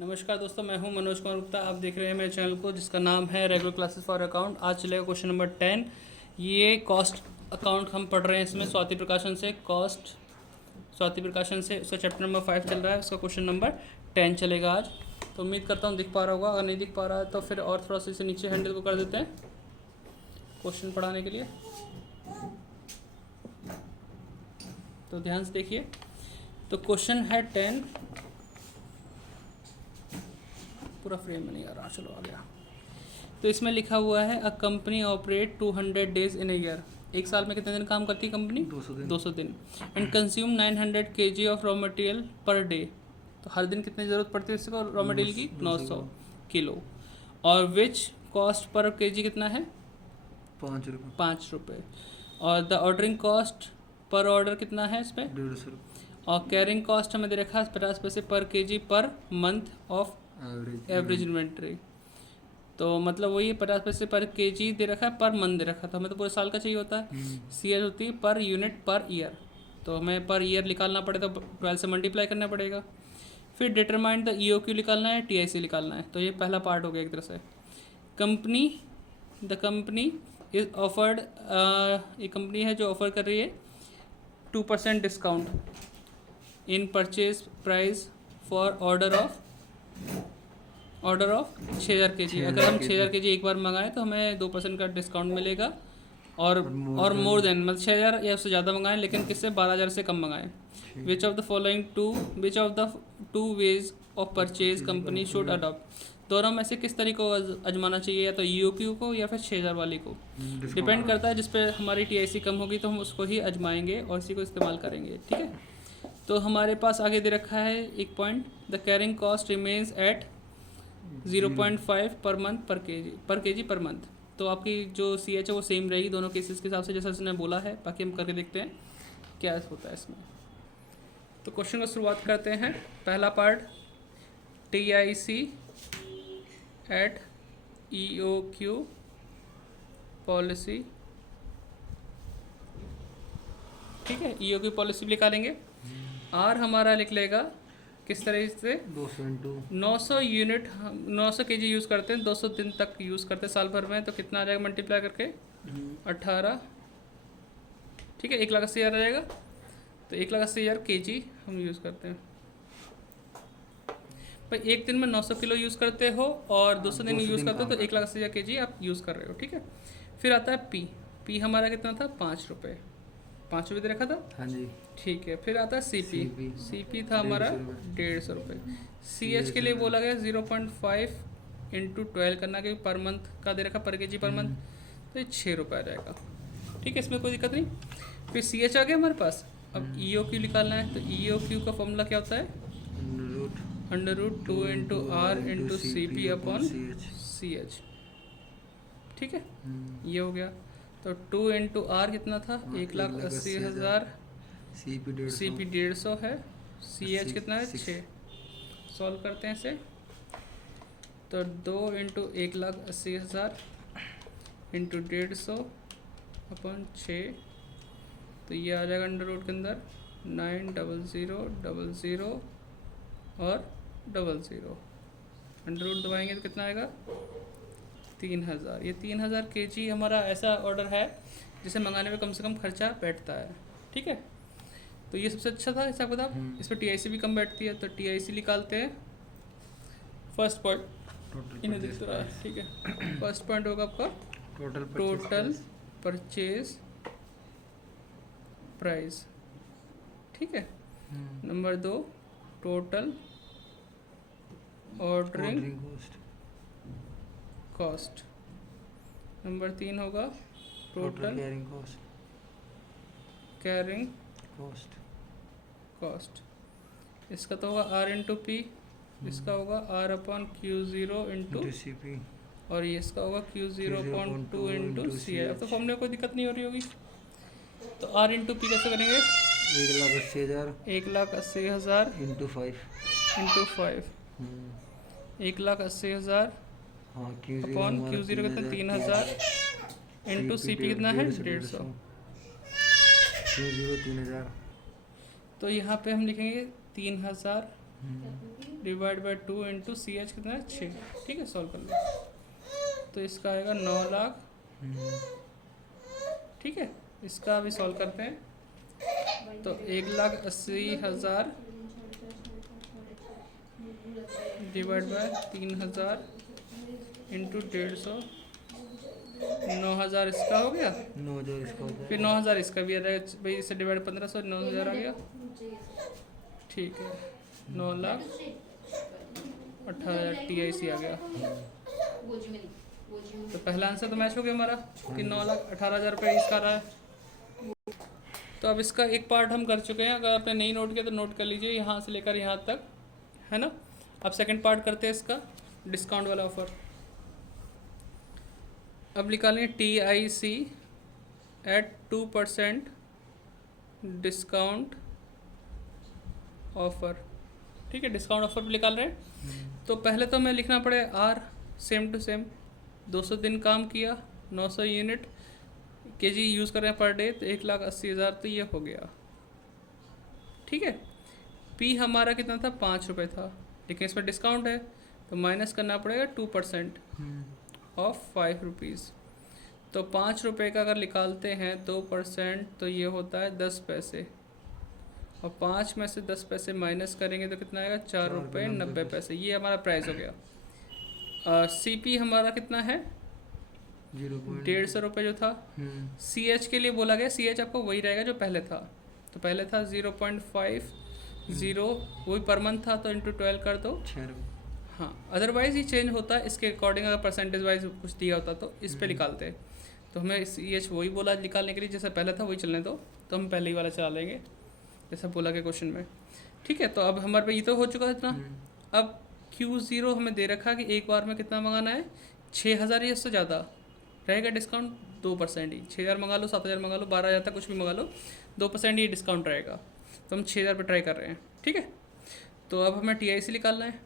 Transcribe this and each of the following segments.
नमस्कार दोस्तों, मैं हूं मनोज कुमार गुप्ता। आप देख रहे हैं मेरे चैनल को जिसका नाम है रेगुलर क्लासेस फॉर अकाउंट। आज चलेगा क्वेश्चन नंबर 10। ये कॉस्ट अकाउंट हम पढ़ रहे हैं इसमें स्वाति प्रकाशन से। कॉस्ट स्वाति प्रकाशन से उसका चैप्टर नंबर 5 चल रहा है। उसका क्वेश्चन नंबर 10 चलेगा आज। तो उम्मीद करता हूँ दिख पा रहा होगा। अगर नहीं दिख पा रहा है तो फिर और थोड़ा सा इसे नीचे हैंडल को कर देते हैं क्वेश्चन पढ़ाने के लिए। तो ध्यान से देखिए। तो क्वेश्चन है 10। पूरा फ्रेम में नहीं आ रहा, चलो आ गया। तो इसमें लिखा हुआ है a company operate 200 days in a year. एक साल में कितने दिन काम करती है कंपनी? 200 दिन। And consume 900 kg of raw material per day. तो हर दिन कितनी ज़रूरत पड़ती है इसको रॉ मटेरियल की? 900 किलो। और विच कॉस्ट पर केजी कितना है? 5 रुपये। और the ordering cost per order कितना है इस पर? 150 रुपये। और कैरिंग कॉस्ट हमें दे रखा है 50 पैसे पर KG per month of average inventory. तो मतलब वही 50 पैसे पर केजी दे रखा है, पर मंथ दे रखा था। हमें तो पूरे साल का चाहिए होता है। सीएल होती है पर यूनिट पर ईयर। तो हमें पर ईयर निकालना पड़ेगा, 12 से मल्टीप्लाई करना पड़ेगा। फिर डिटरमाइन द ईओक्यू निकालना है, टीआईसी निकालना है। तो ये पहला पार्ट हो गया एक तरह से। द कंपनी इज ऑफर्ड, एक कंपनी है जो ऑफर कर रही है 2% discount in purchase price for order of 6000 kg। अगर हम 6000 kg एक बार मंगाएं तो हमें 2% का डिस्काउंट मिलेगा। और मोर देन मतलब 6000 या उससे ज़्यादा मंगाएं, लेकिन किससे? 12000 से कम मंगाएं। Which of the two ways of purchase company should adopt. दोनों में से किस तरीके को आजमाना चाहिए? या तो ईओक्यू को या फिर 6000 वाली को। डिपेंड करता है जिस पे हमारी टीआईसी कम होगी तो हम उसको ही आजमाएंगे और इसी को इस्तेमाल करेंगे। ठीक है। तो हमारे पास आगे दे रखा है एक point, the carrying cost remains at 0.5 per month पर केजी पर मंथ। तो आपकी जो सी एच है वो सेम रहेगी दोनों केसेस के हिसाब से, जैसा उसने बोला है। बाकी हम करके देखते हैं क्या होता है इसमें। तो क्वेश्चन को शुरुआत करते हैं। पहला part, T I C at E O Q policy. ठीक है, ई ओ क्यू पॉलिसी भी निकालेंगे। आर हमारा लिख लेगा किस तरह से? 900 यूनिट 900 kg यूज़ करते हैं, 200 दिन तक यूज़ करते हैं साल भर में। तो कितना आ जाएगा मल्टीप्लाई करके? 18। ठीक है, 1,80,000 आ जाएगा। तो 1,80,000 kg हम यूज़ करते हैं। भाई एक दिन में 900 किलो यूज़ करते हो और 200 दिन यूज़ करते हो तो 1,80,000 kg आप यूज़ कर रहे हो। ठीक है। फिर आता है पी हमारा कितना था? 5 रुपये। 5 रुपये दे रखा था। हाँ जी। ठीक है। फिर आता है सीपी था हमारा 150 रुपये। सीएच के लिए बोला गया 0.5 इंटू 12 करना, क्योंकि पर मंथ का दे रखा, पर केजी पर मंथ। तो ये 6 रुपये आ जाएगा। ठीक है, इसमें कोई दिक्कत नहीं। फिर सीएच आ गया हमारे पास। अब ईओक्यू निकालना है। तो ईओक्यू का फॉर्मूला क्या होता है? √2 into R into C P upon C H. ठीक है, ये हो गया। तो 2 इंटू आर कितना था? 1,80,000। सी पी 150 है। सी एच कितना है? 6। सॉल्व करते हैं इसे। तो 2 इंटू 1,80,000 इंटू 150 अपॉन 6। तो ये आ जाएगा अंडर रूट के अंदर 90000 और 00। अंडर रूट दबाएंगे तो कितना आएगा? 3000। ये 3000 kg हमारा ऐसा ऑर्डर है जिसे मंगाने में कम से कम खर्चा बैठता है। ठीक है, तो ये सबसे अच्छा था हिसाब किताब। इस पर टीआईसी भी कम बैठती है। तो टीआईसी निकालते हैं। फर्स्ट पॉइंट इन्हें दिख रहा है। ठीक है, फर्स्ट पॉइंट होगा आपका टोटल परचेज प्राइस। ठीक है। Number 2 total ordering cost. Number 3 होगा टोटल कैरिंग कॉस्ट। इसका तो होगा आर इंटू पी, इसका होगा R upon Q0 into C P, और ये इसका होगा Q0/2 इंटू सी। अब तो फॉर्मूले कोई दिक्कत नहीं हो रही होगी। तो आर इंटू पी कैसे करेंगे? 1,80,000 इंटू 5 1,80,000 अपॉन Q0 कितना? 3,000 इंटू सी पी कितना है? 150। Q0 3,000। तो यहाँ पे हम लिखेंगे 3,000 divide by 2 into C H कितना है 6। ठीक है, सॉल्व कर लो। तो इसका आएगा 9 लाख। ठीक है, इसका अभी सॉल्व करते हैं। तो 1,80,000 डिवाइड बाय 3,000 इंटू 150, 9,000 इसका हो गया, 9,000 इसका हो फिर जाएगा। 9,000 इसका भी आ जाएगा भाई, इससे डिवाइड 1500, 9,000 आ गया। ठीक है, 9,18,000 TIC आ गया। तो पहला आंसर तो मैच हो गया हमारा कि 9,18,000 रुपये इसका रहा है। तो अब इसका एक पार्ट हम कर चुके हैं, अगर आपने नहीं नोट किया तो नोट कर लीजिए, यहाँ से लेकर यहाँ तक, है ना। अब सेकंड पार्ट करते हैं इसका, डिस्काउंट वाला ऑफर। अब निकालेंगे TIC एट 2% डिस्काउंट ऑफर। ठीक है, डिस्काउंट ऑफर भी निकाल रहे हैं। तो पहले तो हमें लिखना पड़े R, सेम टू सेम, 200 दिन काम किया, 900 यूनिट केजी यूज़ कर रहे हैं पर डे, तो 1,80,000 तो ये हो गया। ठीक है, P हमारा कितना था, 5 रुपये था, लेकिन इसमें डिस्काउंट है तो माइनस करना पड़ेगा 2% ऑफ 5 रुपीज़। तो 5 रुपये का अगर निकालते हैं 2% तो ये होता है 10 पैसे, और 5 में से 10 पैसे माइनस करेंगे तो कितना आएगा, 4 रुपये 90 पैसे। ये हमारा प्राइस हो गया। CP हमारा कितना है, 150 रुपये जो था। CH के लिए बोला गया, CH आपको वही रहेगा जो पहले था। तो पहले था 0.50, वही पर मंथ था, तो इंटू 12 कर दो। हाँ, अदरवाइज ही चेंज होता है इसके अकॉर्डिंग, अगर परसेंटेज वाइज कुछ दिया होता तो इस पे निकालते हैं। तो हमें CH वही बोला निकालने के लिए, जैसा पहले था वही चलने दो, तो हम पहले ही वाला चला लेंगे जैसा बोला के क्वेश्चन में। ठीक है, तो अब हमारे पे ये तो हो चुका है इतना। अब Q0 हमें दे रखा कि एक बार में कितना मंगाना है, 6,000 या उससे ज़्यादा रहेगा डिस्काउंट, 2% ही। 6,000 मंगा लो, 7,000 मंगा लो, 12,000 तक कुछ भी मंगा लो, 2% ही डिस्काउंट रहेगा। तो हम 6,000 पे ट्राई कर रहे हैं। ठीक है, तो अब हमें TIC निकालना है।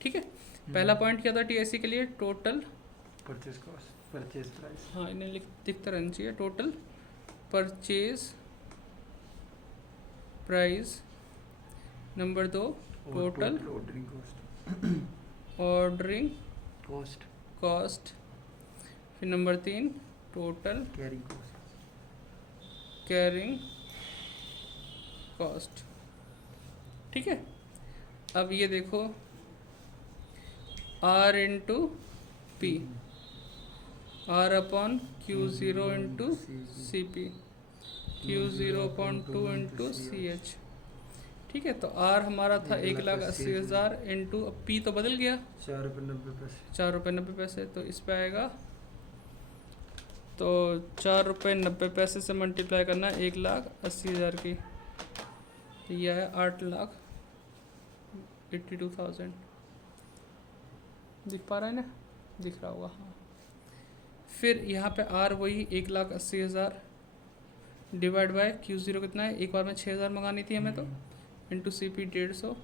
ठीक है, पहला पॉइंट क्या था TIC के लिए, total purchase cost, purchase price. हाँ, इन्हें दिखता रहना चाहिए, total purchase price. Number 2 total ordering cost, ordering cost, cost. फिर number 3 total carrying cost, carrying cost. ठीक है, अब ये देखो R into P, R upon Q0 into CP, Q0 upon 2 into CH। ठीक है, तो R हमारा था 1,80,000 इंटू, अब P तो बदल गया, 4 रुपये 90 पैसे, 4 रुपये 90 पैसे। तो इस पे आएगा, तो 4 रुपये 90 पैसे से मल्टीप्लाई करना 1,80,000 की, तो ये है 8,82,000। दिख पा रहा है ना, दिख रहा होगा, हाँ। फिर यहाँ पे R वही 1,80,000 डिवाइड बाय Q0 कितना है, एक बार में 6,000 मंगानी थी हमें, तो इंटू CP 150,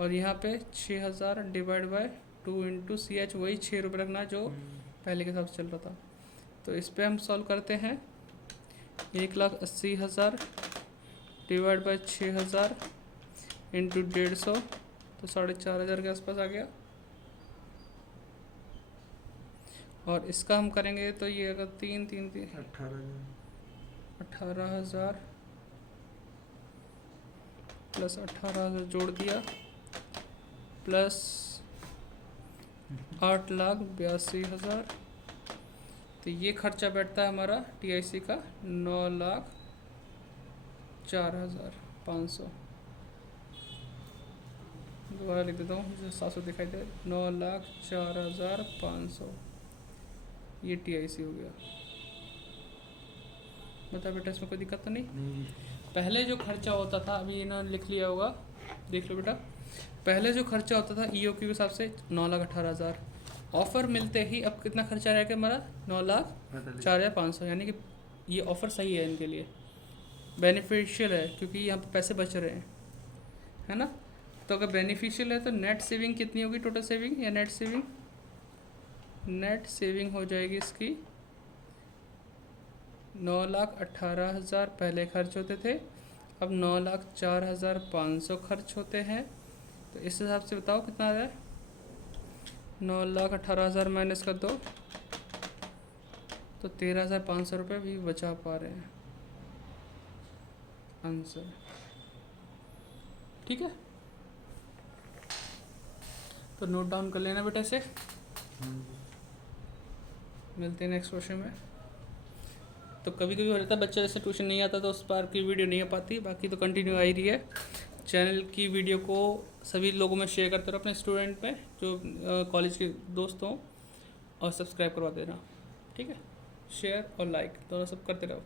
और यहाँ पे 6,000 डिवाइड बाय 2 इंटू CH, वही 6 रुपये रखना जो पहले के हिसाब से चल रहा था। तो इस पर हम सॉल्व करते हैं, 1,80,000 डिवाइड बाय 6,000 इंटू 150, तो 4,500 के आसपास आ गया। और इसका हम करेंगे तो ये अगर 18,000 प्लस 18,000 जोड़ दिया, प्लस 8,82,000, तो ये खर्चा बैठता है हमारा TIC का 9,04,500। दोबारा लिख देता हूँ, 700 दिखाई दे, 9,04,500, ये TIC हो गया। बता बेटा, इसमें कोई दिक्कत तो नहीं? पहले जो खर्चा होता था, अभी इन्होंने लिख लिया होगा, देख लो बेटा, पहले जो खर्चा होता था EOQ के हिसाब से 9,18,000, ऑफ़र मिलते ही अब कितना खर्चा रहेगा हमारा, 9,04,500। यानी कि ये ऑफ़र सही है, इनके लिए बेनिफिशियल है, क्योंकि यहाँ पे पैसे बच रहे हैं, है ना। तो अगर बेनिफिशियल है तो नेट सेविंग कितनी होगी, टोटल सेविंग या नेट सेविंग, नेट सेविंग हो जाएगी इसकी 9,18,000 पहले खर्च होते थे, अब 9,04,500 खर्च होते हैं, तो इस हिसाब से बताओ कितना आ रहा है। 9,18,000 माइनस कर दो तो 13,500 रुपये भी बचा पा रहे हैं आंसर। ठीक है, तो नोट डाउन कर लेना बेटा इसे। मिलते हैं नेक्स्ट क्वेश्चन में। तो कभी कभी हो जाता है बच्चा जैसे ट्यूशन नहीं आता तो उस बार की वीडियो नहीं आ पाती, बाकी तो कंटिन्यू आ ही रही है। चैनल की वीडियो को सभी लोगों में शेयर करते रहो अपने स्टूडेंट में जो कॉलेज के दोस्त हों, और सब्सक्राइब करवा देना। ठीक है, शेयर और लाइक दोनों सब करते रहो।